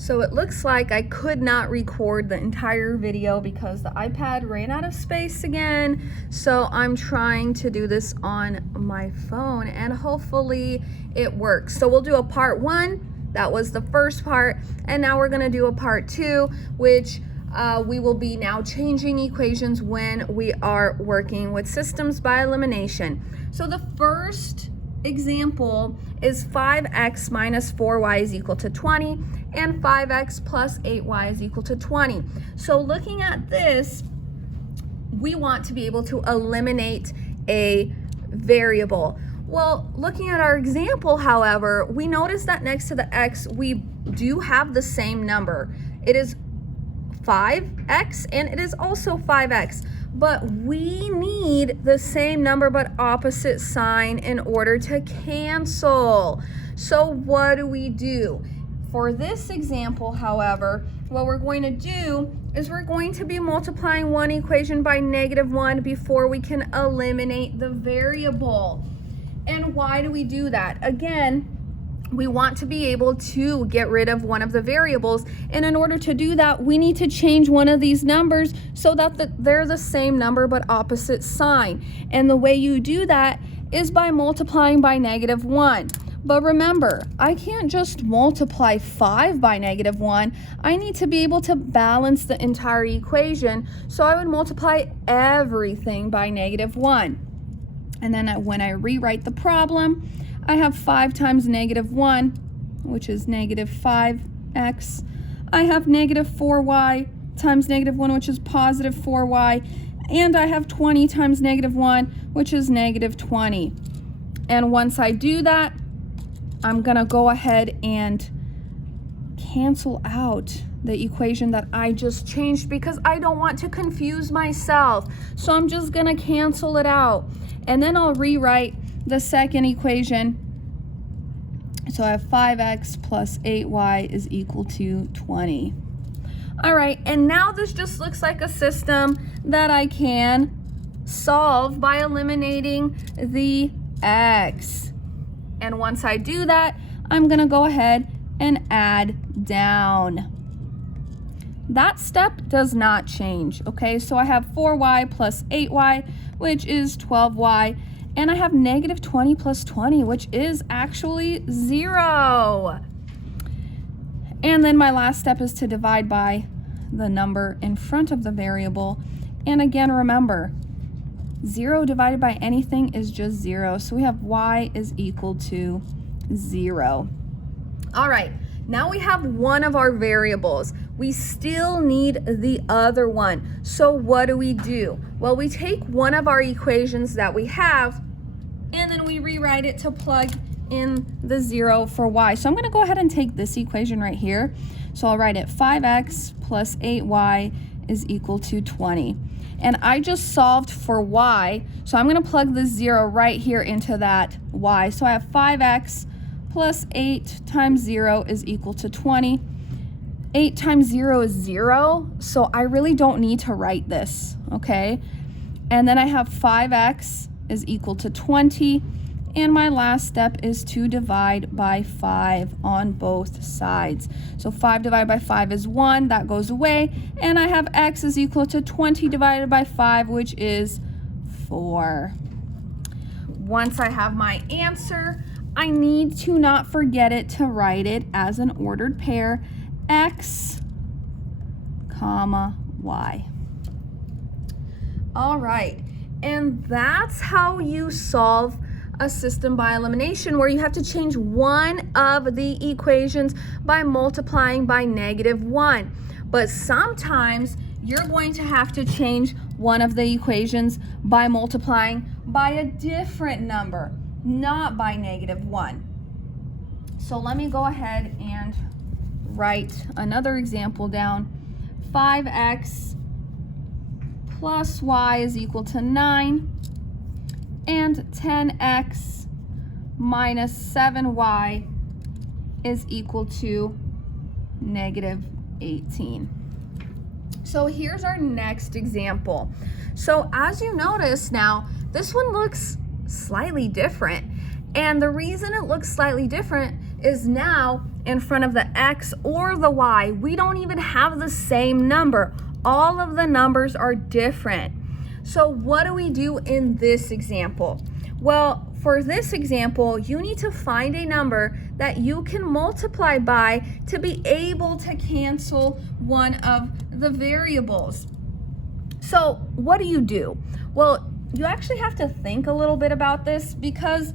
So it looks like I could not record the entire video because the iPad ran out of space again. So I'm trying to do this on my phone and hopefully it works. So we'll do a part 1. That was the first part. And now we're gonna do a part 2, which we will be now changing equations when we are working with systems by elimination. So the first example is 5x minus 4y is equal to 20 and 5x plus 8y is equal to 20. So looking at this, we want to be able to eliminate a variable. Well, looking at our example, however, we notice that next to the x, we do have the same number. It is 5x and it is also 5x. But we need the same number but opposite sign in order to cancel. So what do? For this example, however, what we're going to do is we're going to be multiplying one equation by -1 before we can eliminate the variable. And why do we do that? Again, we want to be able to get rid of one of the variables, and in order to do that, we need to change one of these numbers so that they're the same number but opposite sign. And the way you do that is by multiplying by -1. But remember, I can't just multiply 5 by -1. I need to be able to balance the entire equation, so I would multiply everything by -1. And then when I rewrite the problem, I have 5 times -1, which is -5x. I have -4y times -1, which is positive 4y. And I have 20 times -1, which is -20. And once I do that, I'm gonna go ahead and cancel out the equation that I just changed because I don't want to confuse myself. So I'm just gonna cancel it out. And then I'll rewrite the second equation. So I have 5x plus 8y is equal to 20. All right, and now this just looks like a system that I can solve by eliminating the x. And once I do that, I'm gonna go ahead and add down. That step does not change, okay? So I have 4y plus 8y, which is 12y, and I have -20 plus 20, which is actually 0. And then my last step is to divide by the number in front of the variable. And again, remember, 0 divided by anything is just 0. So we have y is equal to 0. All right, now we have one of our variables. We still need the other one. So what do? Well, we take one of our equations that we have and then we rewrite it to plug in the 0 for y. So I'm gonna go ahead and take this equation right here. So I'll write it 5x plus 8y is equal to 20. And I just solved for y, so I'm gonna plug the 0 right here into that y. So I have 5x plus 8 times 0 is equal to 20. 8 times 0 is 0, so I really don't need to write this, okay? And then I have 5x is equal to 20, and my last step is to divide by 5 on both sides. So 5 divided by 5 is 1, that goes away, and I have x is equal to 20 divided by 5, which is 4. Once I have my answer, I need to not forget it to write it as an ordered pair, x, comma, y. All right, and that's how you solve a system by elimination, where you have to change one of the equations by multiplying by -1. But sometimes you're going to have to change one of the equations by multiplying by a different number, not by -1. So let me go ahead and write another example down. 5x plus y is equal to 9, and 10x minus 7y is equal to -18. So here's our next example. So as you notice now, this one looks slightly different. And the reason it looks slightly different is now in front of the x or the y, we don't even have the same number. All of the numbers are different. So what do we do in this example? Well, for this example, you need to find a number that you can multiply by to be able to cancel one of the variables. So what do? Well, you actually have to think a little bit about this because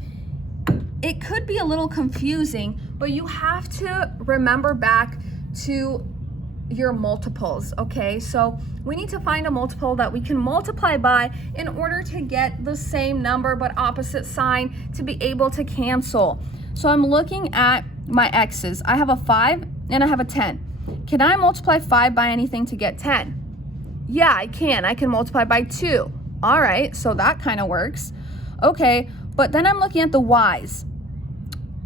it could be a little confusing, but you have to remember back to your multiples, okay? So we need to find a multiple that we can multiply by in order to get the same number but opposite sign to be able to cancel. So I'm looking at my x's. I have a 5 and I have a 10. Can I multiply 5 by anything to get 10? Yeah, I can. I can multiply by 2. All right, so that kind of works. Okay, but then I'm looking at the y's.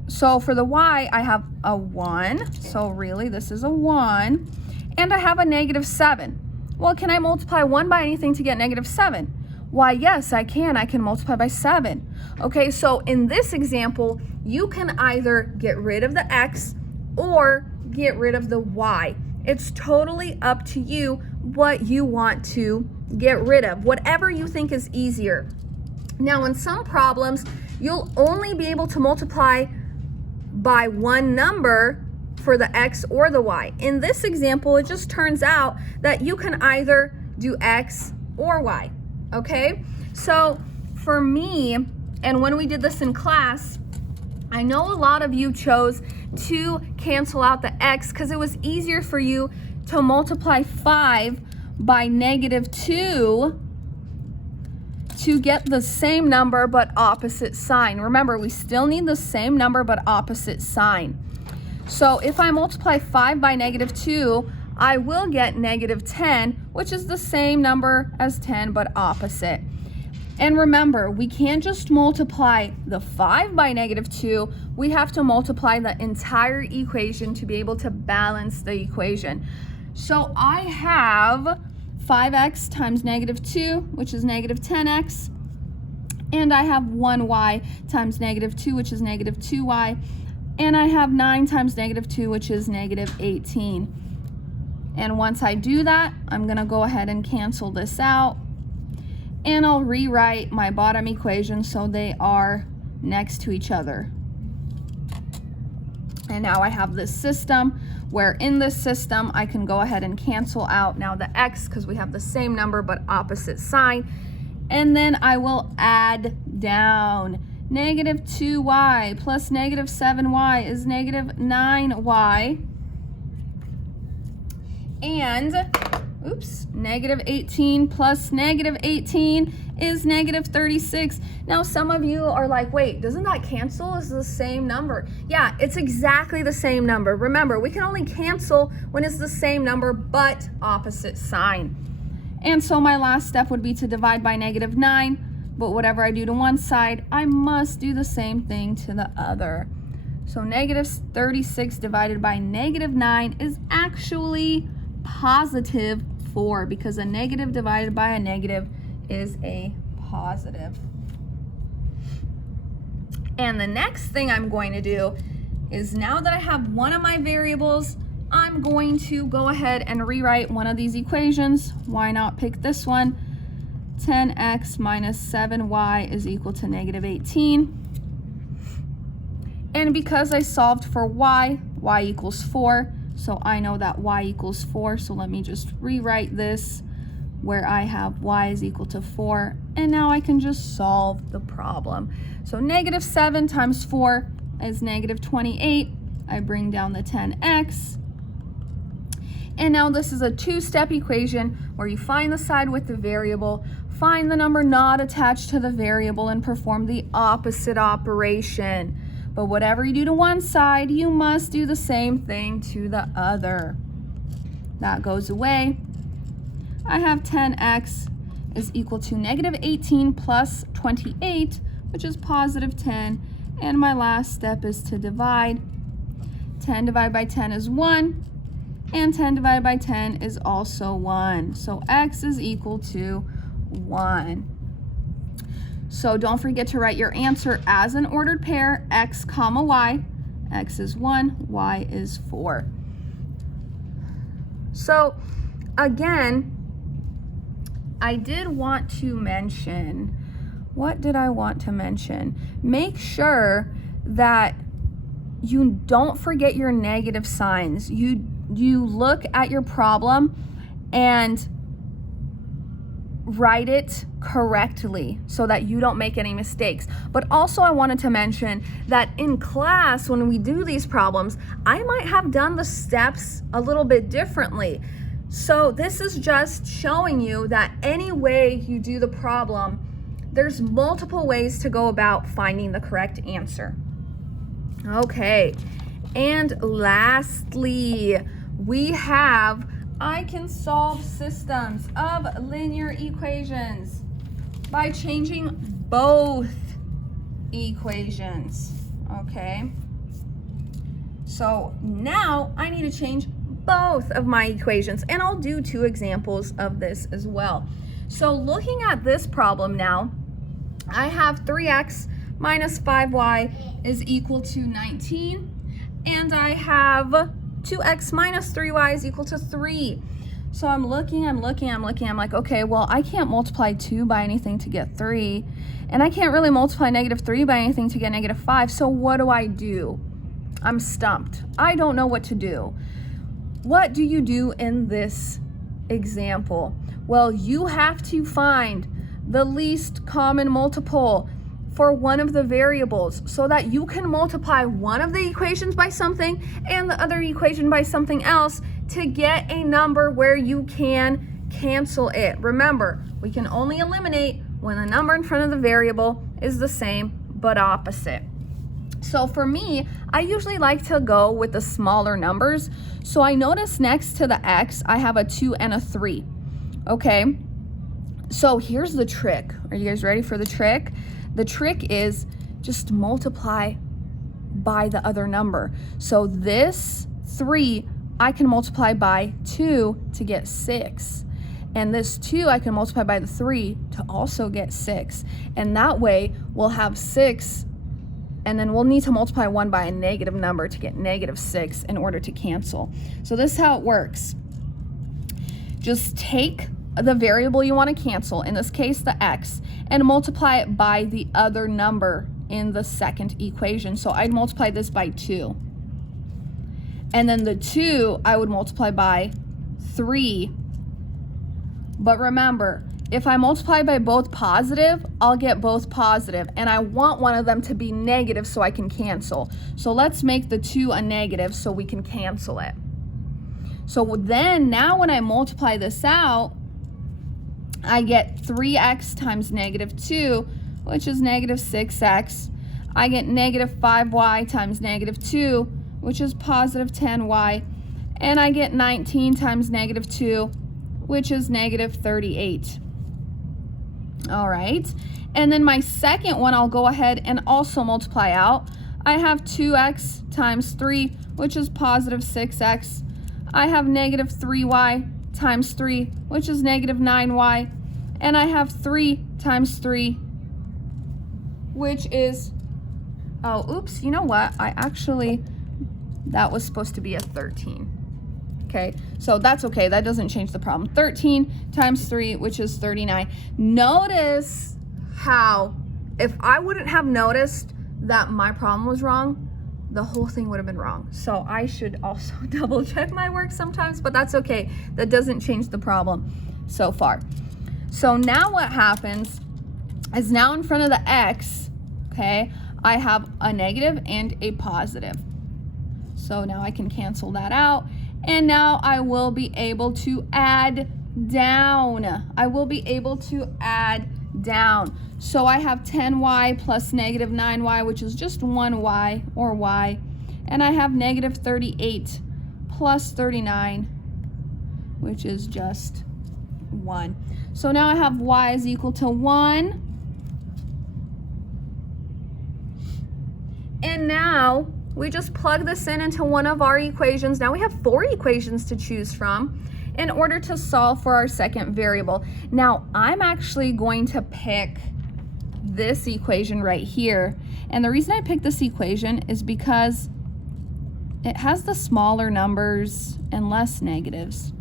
So for the y, I have a 1. So really, this is a 1. And I have a -7. Well, can I multiply 1 by anything to get -7? Why, yes, I can. I can multiply by 7. Okay, so in this example, you can either get rid of the x or get rid of the y. It's totally up to you what you want to get rid of, whatever you think is easier. Now, in some problems, you'll only be able to multiply by one number for the x or the y. In this example, it just turns out that you can either do x or y, okay? So for me, and when we did this in class, I know a lot of you chose to cancel out the x because it was easier for you to multiply 5 by -2 to get the same number but opposite sign. Remember, we still need the same number but opposite sign. So if I multiply 5 by -2, I will get -10, which is the same number as 10 but opposite. And remember, we can't just multiply the 5 by -2, we have to multiply the entire equation to be able to balance the equation. So I have 5x times -2, which is -10x, and I have 1y times -2, which is -2y, and I have 9 times -2, which is -18. And once I do that, I'm gonna go ahead and cancel this out, and I'll rewrite my bottom equation so they are next to each other. And now I have this system where in this system I can go ahead and cancel out now the x because we have the same number but opposite sign. And then I will add down. -2y plus -7y is -9y. And -18 plus -18 is -36. Now some of you are like, wait, doesn't that cancel? It's the same number. Yeah, it's exactly the same number. Remember, we can only cancel when it's the same number but opposite sign. And so my last step would be to divide by -9, but whatever I do to one side, I must do the same thing to the other. So -36 divided by -9 is actually +4 because a negative divided by a negative is a positive. And the next thing I'm going to do is now that I have one of my variables, I'm going to go ahead and rewrite one of these equations. Why not pick this one? 10x minus 7y is equal to -18. And because I solved for y equals 4, so I know that y equals 4, so let me just rewrite this where I have y is equal to 4, and now I can just solve the problem. So -7 times 4 is -28. I bring down the 10x. And now this is a two-step equation where you find the side with the variable, find the number not attached to the variable, and perform the opposite operation. But whatever you do to one side, you must do the same thing to the other. That goes away. I have 10x is equal to -18 plus 28, which is +10. And my last step is to divide. 10 divided by 10 is 1. And 10 divided by 10 is also 1. So x is equal to 1. So don't forget to write your answer as an ordered pair, x comma y. X is 1, Y is 4. So again, I did want to mention, what did I want to mention? Make sure that you don't forget your negative signs. You look at your problem and write it correctly so that you don't make any mistakes. But also I wanted to mention that in class, when we do these problems, I might have done the steps a little bit differently. So this is just showing you that any way you do the problem, there's multiple ways to go about finding the correct answer. Okay, and lastly, we have I can solve systems of linear equations by changing both equations. Okay, so now I need to change both of my equations, and I'll do 2 examples of this as well. So looking at this problem now, I have 3x minus 5y is equal to 19, and I have 2x minus 3y is equal to 3. So I'm looking, I'm like, okay, well, I can't multiply 2 by anything to get 3, and I can't really multiply negative 3 by anything to get negative 5, so what do? I'm stumped. I don't know what to do. What do you do in this example? Well, you have to find the least common multiple for one of the variables so that you can multiply one of the equations by something and the other equation by something else to get a number where you can cancel it. Remember, we can only eliminate when the number in front of the variable is the same but opposite. So for me, I usually like to go with the smaller numbers. So I notice next to the x, I have a 2 and a 3. Okay, so here's the trick. Are you guys ready for the trick? The trick is just multiply by the other number. So this 3, I can multiply by 2 to get 6. And this 2, I can multiply by the 3 to also get 6. And that way, we'll have 6, and then we'll need to multiply 1 by a negative number to get negative 6 in order to cancel. So this is how it works. Just take the variable you want to cancel, in this case the x, and multiply it by the other number in the second equation. So I'd multiply this by 2. And then the 2 I would multiply by 3. But remember, if I multiply by both positive, I'll get both positive, and I want one of them to be negative so I can cancel. So let's make the 2 a negative so we can cancel it. So then now when I multiply this out, I get 3x times negative 2, which is negative 6x. I get negative 5y times negative 2, which is positive 10y. And I get 19 times negative 2, which is negative 38. All right. And then my second one, I'll go ahead and also multiply out. I have 2x times 3, which is positive 6x. I have negative 3y times 3, which is negative 9y. And I have 3 times 3, which is, oh, oops, you know what? That was supposed to be a 13. Okay, so that's okay. That doesn't change the problem. 13 times 3, which is 39. Notice how, if I wouldn't have noticed that my problem was wrong, the whole thing would have been wrong. So I should also double check my work sometimes, but that's okay. That doesn't change the problem so far. So now what happens is now in front of the x, okay, I have a negative and a positive. So now I can cancel that out. And now I will be able to add down. I will be able to add down. So I have 10y plus negative 9y, which is just 1y or y. And I have negative 38 plus 39, which is just 1. So now I have y is equal to 1. And now we just plug this in into one of our equations. Now we have 4 equations to choose from in order to solve for our second variable. Now I'm actually going to pick this equation right here. And the reason I picked this equation is because it has the smaller numbers and less negatives.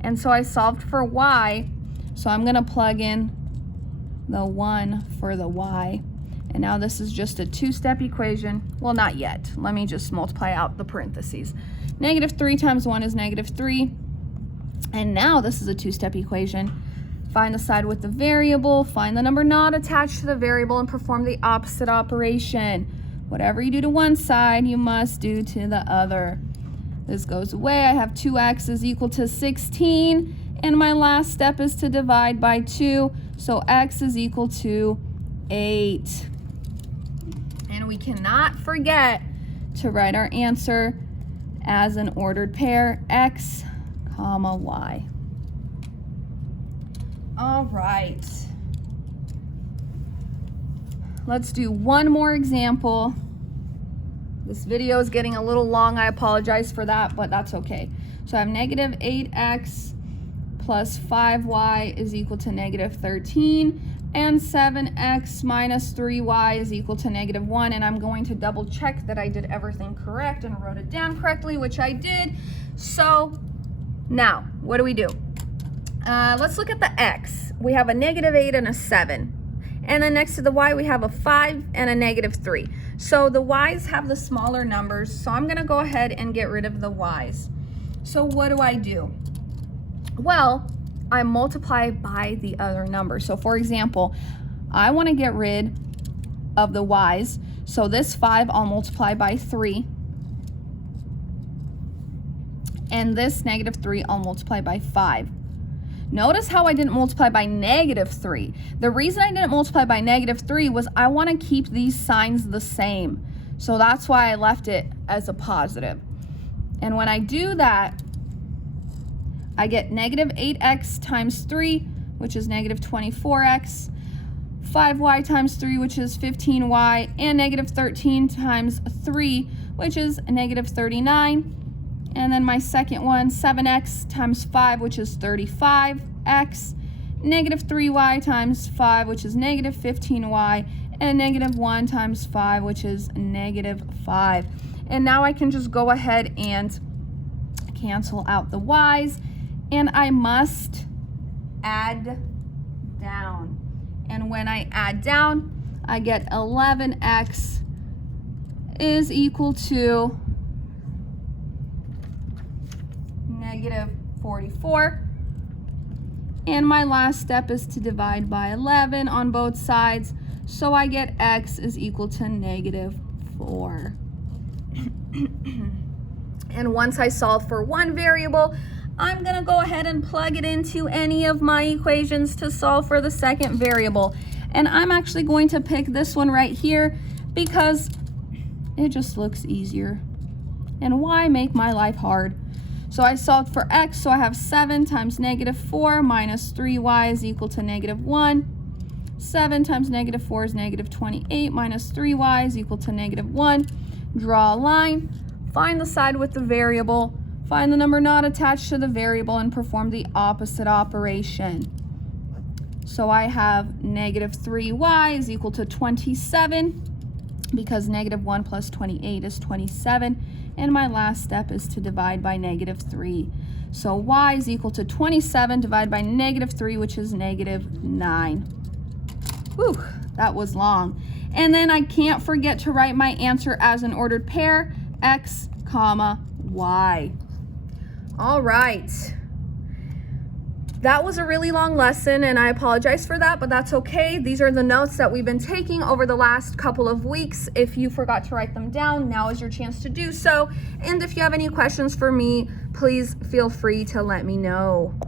And so I solved for y, so I'm gonna plug in the 1 for the y. And now this is just a two-step equation. Well, not yet. Let me just multiply out the parentheses. -3 times 1 is -3. And now this is a two-step equation. Find the side with the variable, find the number not attached to the variable, and perform the opposite operation. Whatever you do to one side, you must do to the other. This goes away. I have 2x is equal to 16. And my last step is to divide by 2. So x is equal to 8. And we cannot forget to write our answer as an ordered pair, x, comma, y. All right. Let's do one more example. This video is getting a little long. I apologize for that, but that's okay. So I have -8x plus 5y is equal to -13, and 7x minus 3y is equal to -1. And I'm going to double check that I did everything correct and wrote it down correctly, which I did. So now, what do? Let's look at the x. We have a -8 and a 7. And then next to the y, we have a 5 and a -3. So the y's have the smaller numbers, so I'm gonna go ahead and get rid of the y's. So what do? Well, I multiply by the other number. So for example, I wanna get rid of the y's. So this 5, I'll multiply by 3. And this -3, I'll multiply by 5. Notice how I didn't multiply by -3. The reason I didn't multiply by -3 was I want to keep these signs the same. So that's why I left it as a positive. And when I do that, I get -8x times 3, which is -24x, 5y times 3, which is 15y, and -13 times 3, which is -39. And then my second one, 7x times 5, which is 35x, -3y times 5, which is -15y, and -1 times 5, which is -5. And now I can just go ahead and cancel out the y's, and I must add down. And when I add down, I get 11x is equal to -44. And my last step is to divide by 11 on both sides. So I get x is equal to -4. And once I solve for one variable, I'm gonna go ahead and plug it into any of my equations to solve for the second variable. And I'm actually going to pick this one right here because it just looks easier. And why make my life hard? So I solved for x, so I have 7 times -4 minus 3y is equal to -1. 7 times -4 is -28 minus 3y is equal to -1. Draw a line, find the side with the variable, find the number not attached to the variable, and perform the opposite operation. So I have -3y is equal to 27 because -1 plus 28 is 27. And my last step is to divide by -3. So y is equal to 27 divided by -3, which is -9. Whew, that was long. And then I can't forget to write my answer as an ordered pair, x, comma, y. All right. That was a really long lesson, and I apologize for that, but that's okay. These are the notes that we've been taking over the last couple of weeks. If you forgot to write them down, now is your chance to do so. And if you have any questions for me, please feel free to let me know.